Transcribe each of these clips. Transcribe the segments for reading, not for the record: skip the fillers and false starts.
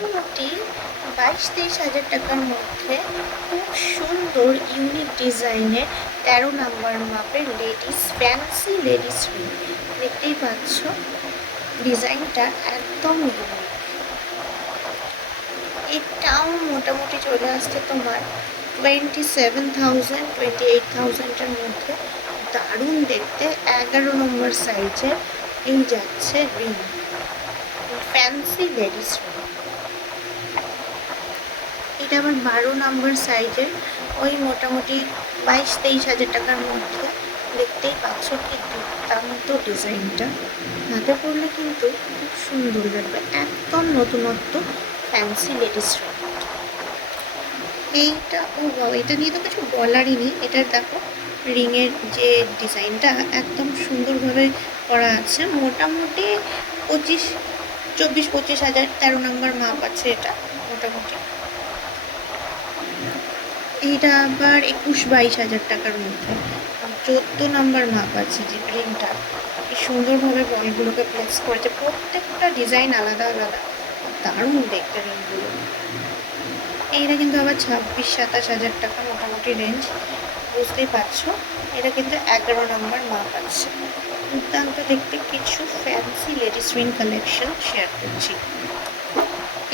মোটামুটি 22-23 হাজার টাকার মধ্যে খুব সুন্দর ইউনিক ডিজাইনের 13 নম্বর মাপের লেডিস ফ্যান্সি লেডিস রিং। দেখতেই পাচ্ছ ডিজাইনটা একদম ইউনিক। এটাও মোটামুটি চলে আসছে তোমার 27,000-28,000-এর মধ্যে। দারুণ দেখতে 11 নম্বর সাইজের এই যাচ্ছে রিং, ফ্যান্সি লেডিস রিং। এটা আবার 12 নম্বর সাইজের, ওই মোটামুটি 22-23 হাজার টাকার মধ্যে। দেখতেই পাচ্ছ কি দুর্দান্ত ডিজাইনটা, হাতে পরলে কিন্তু খুব সুন্দর লাগবে, একদম নতুনত্ব ফ্যান্সি লেডিস রিং। এইটা এটা নিয়ে তো কিছু বলারই নেই। এটার দেখো রিংয়ের যে ডিজাইনটা একদম সুন্দরভাবে করা আছে। মোটামুটি 24-25 হাজার 13 নম্বর মাপ আছে এটা মোটামুটি। এইটা আবার 21-22 হাজার টাকার মধ্যে 14 নম্বর মাপ আছে যে রিংটা। কি সুন্দরভাবে বলগুলোকে প্লেস করেছে, প্রত্যেকটা ডিজাইন আলাদা আলাদা, দারুণ দেখতে রিংগুলো। এইটা কিন্তু আবার 26-27 হাজার টাকা মোটামুটি রেঞ্জ, বুঝতেই পারছো। এটা কিন্তু 11 নম্বর মাপ আছে। দুর্দান্ত দেখতে কিছু fancy ladies ring collection share করছি।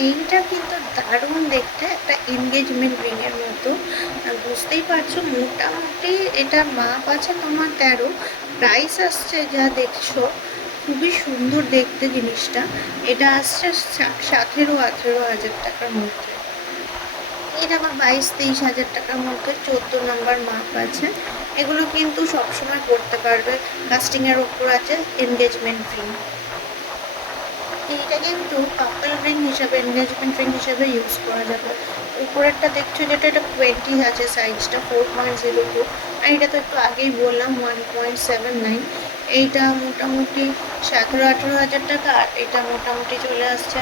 এইটা কিন্তু দারুণ দেখতে, একটা এনগেজমেন্ট রিং এর মতো, বুঝতেই পারছো। মোটামুটি এটা মাপ আছে তোমার 13, প্রাইস আসছে যা দেখছো খুবই সুন্দর দেখতে জিনিসটা। এটা আসছে 17-18 হাজার টাকার মধ্যে। এটা আমার 22-23 হাজার টাকার মধ্যে 14 নম্বর মাপ আছে। এগুলো কিন্তু সবসময় করতে পারবে, কাস্টিংয়ের ওপর আছে এনগেজমেন্ট রিং। এইটা কিন্তু কাপল রিং হিসাবে, এনগেজমেন্ট রিং হিসাবে ইউজ করা যাবে। উপরেরটা দেখছো যেটা, এটা 20 আছে সাইজটা, 4.02। আর এটা তো একটু আগেই বললাম 1.79। এইটা মোটামুটি 17-18 হাজার টাকা। আর এটা মোটামুটি চলে আসছে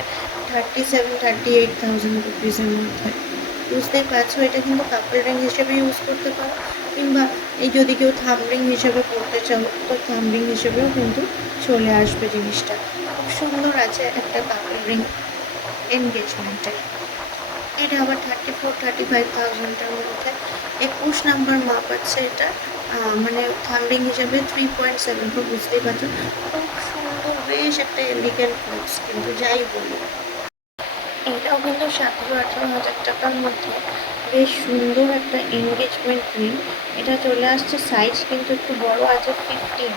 37-38,000 রুপিসের মধ্যে। বুঝতেই পারছো এটা কিন্তু কাপল রিং হিসেবে ইউজ করতে পারো, কিংবা এই যদি কেউ থাম রিং হিসেবে পরতে চাও তো থাম রিং হিসেবেও কিন্তু চলে আসবে জিনিসটা। খুব সুন্দর আছে একটা কাপল রিং এনগেজমেন্টের। এটা আবার 34-35,000-এর মধ্যে 21 নম্বর মাপ আছে এটা, মানে থাম রিং হিসেবে 3.74। বুঝতেই পারছো খুব সুন্দর, বেশ একটা এলিগেন্ট লুকস কিন্তু, যাই বলি। এটাও কিন্তু 17-18 হাজার টাকার মধ্যে বেশ সুন্দর একটা এনগেজমেন্ট রিং। এটা চলে আসছে, সাইজ কিন্তু একটু বড় আছে, 15।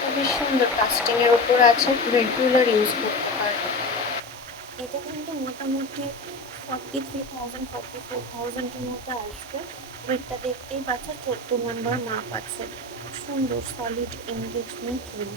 খুবই সুন্দর, কাস্টিংয়ের ওপর আছে, রেগুলার ইউজ করতে পারবে। এটা কিন্তু মোটামুটি 43,000-44,000-এর মধ্যে আসবে। ওয়েটটা দেখতেই পাচ্ছ, 14 নম্বর মাপ আছে। সুন্দর সলিড এনগেজমেন্ট রিং।